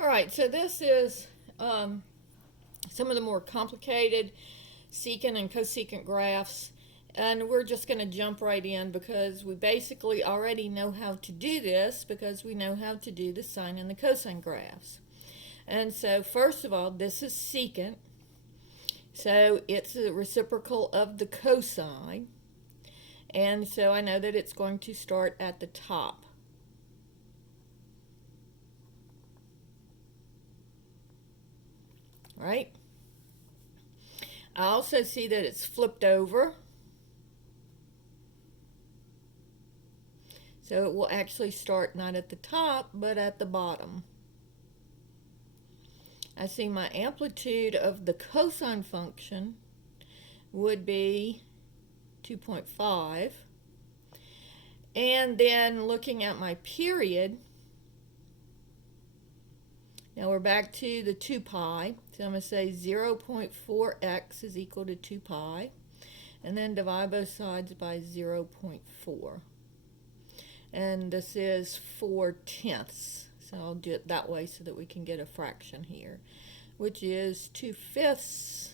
All right, so this is some of the more complicated secant and cosecant graphs, and we're just going to jump right in because we basically already know how to do this because we know how to do the sine and the cosine graphs. And so first of all, this is secant, so it's the reciprocal of the cosine, and so I know that it's going to start at the top. Right? I also see that it's flipped over. So it will actually start not at the top, but at the bottom. I see my amplitude of the cosine function would be 2.5. And then looking at my period, now we're back to the 2 pi. So I'm going to say 0.4x is equal to 2 pi. And then divide both sides by 0.4. And this is 4/10. So I'll do it that way so that we can get a fraction here, which is 2/5.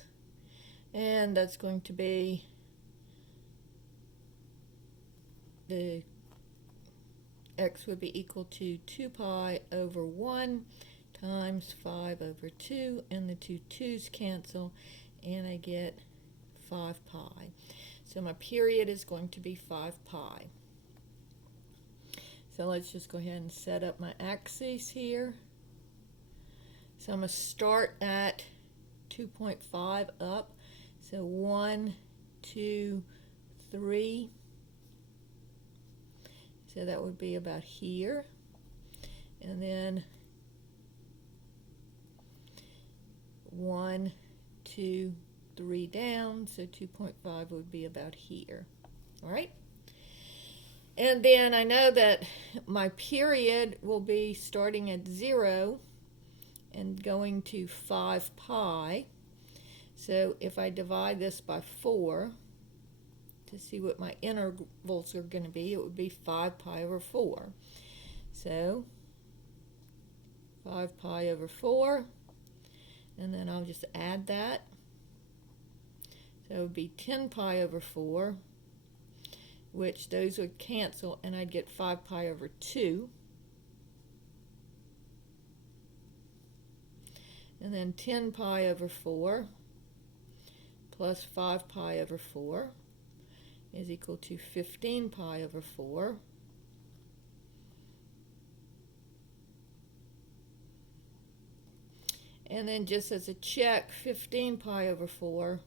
And that's going to be the x would be equal to 2 pi over 1 times 5 over 2, and the two 2's cancel, and I get 5 pi. So my period is going to be 5 pi. So let's just go ahead and set up my axes here. So I'm going to start at 2.5 up. So 1, 2, 3. So that would be about here. And then 1, 2, 3 down. So 2.5 would be about here. All right. And then I know that my period will be starting at 0 and going to 5 pi. So if I divide this by 4 to see what my intervals are going to be, it would be 5 pi over 4. So 5 pi over 4, and then I'll just add that. So it would be 10 pi over 4, which those would cancel, and I'd get 5 pi over 2. And then 10 pi over 4 plus 5 pi over 4 is equal to 15 pi over 4. And then just as a check, 15 pi over 4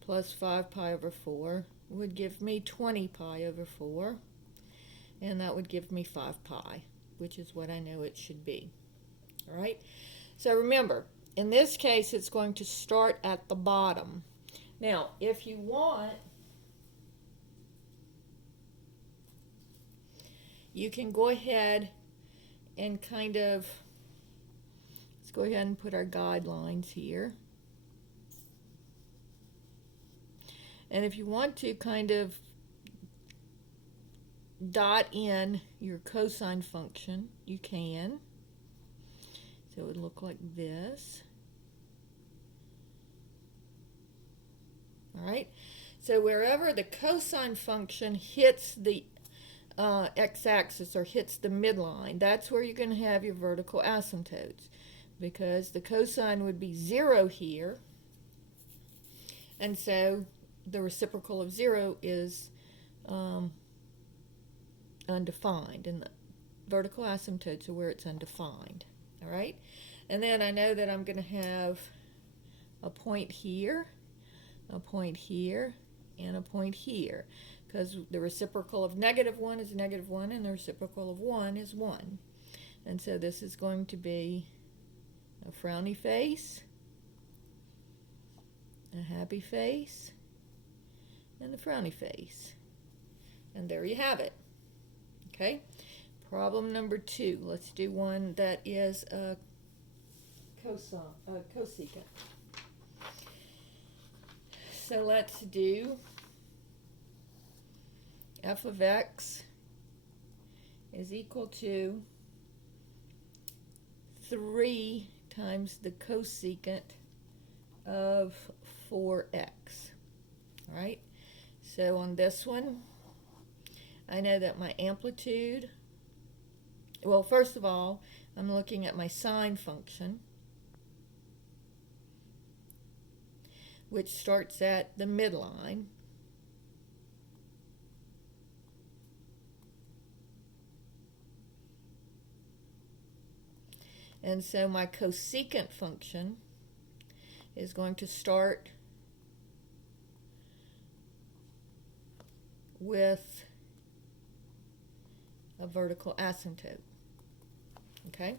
plus 5 pi over 4 would give me 20 pi over 4, and that would give me 5 pi, which is what I know it should be. All right, so remember, in this case it's going to start at the bottom. Now if you want, you can go ahead and kind of, let's go ahead and put our guidelines here. And if you want to kind of dot in your cosine function, you can. So it would look like this. All right. So wherever the cosine function hits the x-axis or hits the midline, that's where you're going to have your vertical asymptotes, because the cosine would be 0 here, and so the reciprocal of 0 is undefined, and the vertical asymptotes are where it's undefined. All right, and then I know that I'm going to have a point here, a point here, and a point here, because the reciprocal of -1 is -1, and the reciprocal of 1 is 1. And so this is going to be a frowny face, a happy face, and the frowny face. And there you have it. Okay, problem number 2. Let's do one that is a cosecant. So let's do f of x is equal to 3 times the cosecant of 4x. All right, so on this one, I know that my amplitude, well, first of all, I'm looking at my sine function, which starts at the midline. And so my cosecant function is going to start with a vertical asymptote. Okay?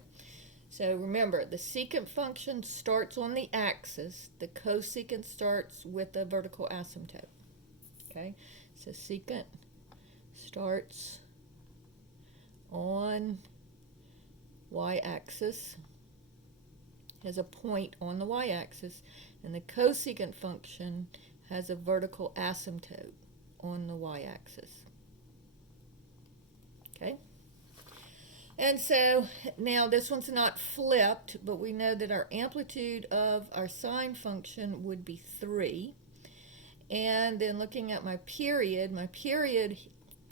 So remember, the secant function starts on the axis. The cosecant starts with a vertical asymptote. Okay? So secant starts on y-axis, has a point on the y-axis, and the cosecant function has a vertical asymptote on the y-axis. Okay? And so now this one's not flipped, but we know that our amplitude of our sine function would be 3. And then looking at my period,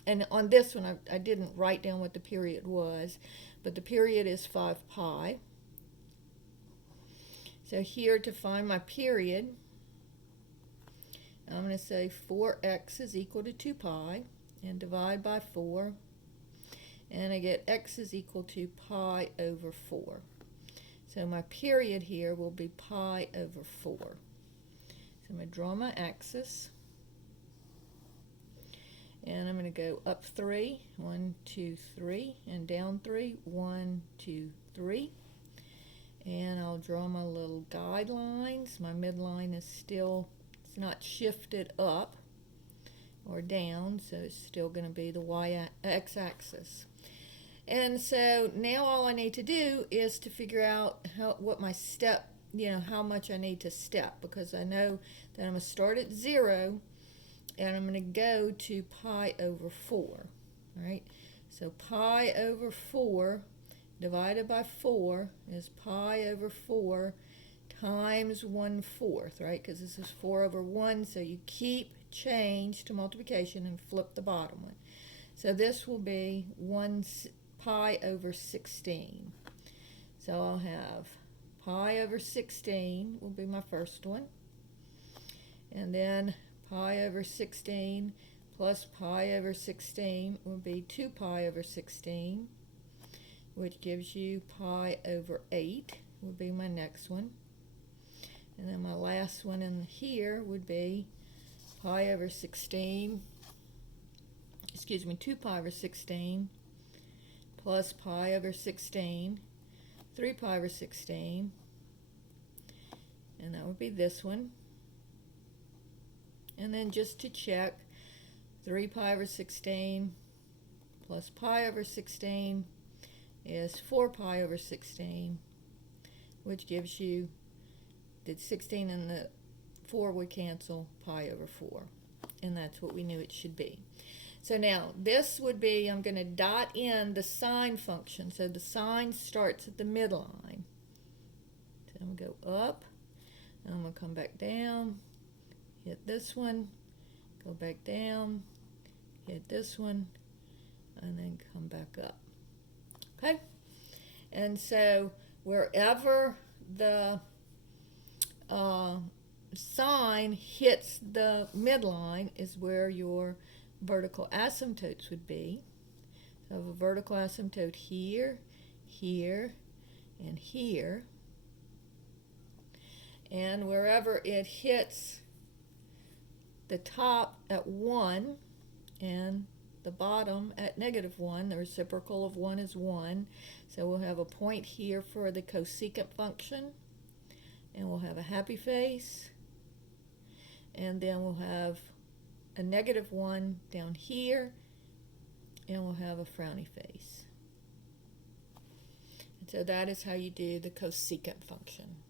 and on this one I didn't write down what the period was, but the period is 5 pi. So here, to find my period, I'm going to say 4x is equal to 2 pi and divide by 4. And I get x is equal to pi over 4. So my period here will be pi over 4. So I'm going to draw my axis. And I'm going to go up 3, 1, 2, 3, and down 3, 1, 2, 3. And I'll draw my little guidelines. My midline is still, it's not shifted up or down, so it's still going to be the x-axis. And so now all I need to do is to figure out what my step, how much I need to step, because I know that I'm going to start at 0 and I'm going to go to pi over 4. All right, so pi over 4 divided by 4 is pi over 4 times 1/4, right? Because this is 4 over 1, so you keep change to multiplication and flip the bottom one. So this will be pi over 16. So I'll have pi over 16 will be my first one. And then pi over 16 plus pi over 16 will be 2 pi over 16, which gives you pi over 8 will be my next one. And then my last one in here would be pi over 16, 2 pi over 16 plus pi over 16, 3 pi over 16, and that would be this one. And then just to check, 3 pi over 16 plus pi over 16 is 4 pi over 16, which gives you the 16 and the 4 would cancel, pi over 4. And that's what we knew it should be. So now this would be, I'm going to dot in the sine function. So the sine starts at the midline. So I'm going to go up, and I'm going to come back down, hit this one, go back down, hit this one, and then come back up. Okay? And so wherever the sine hits the midline is where your vertical asymptotes would be. So I have a vertical asymptote here, here, and here. And wherever it hits the top at 1 and the bottom at -1, the reciprocal of 1 is 1. So we'll have a point here for the cosecant function, and we'll have a happy face, and then we'll have a -1 down here, and we'll have a frowny face. And so that is how you do the cosecant function.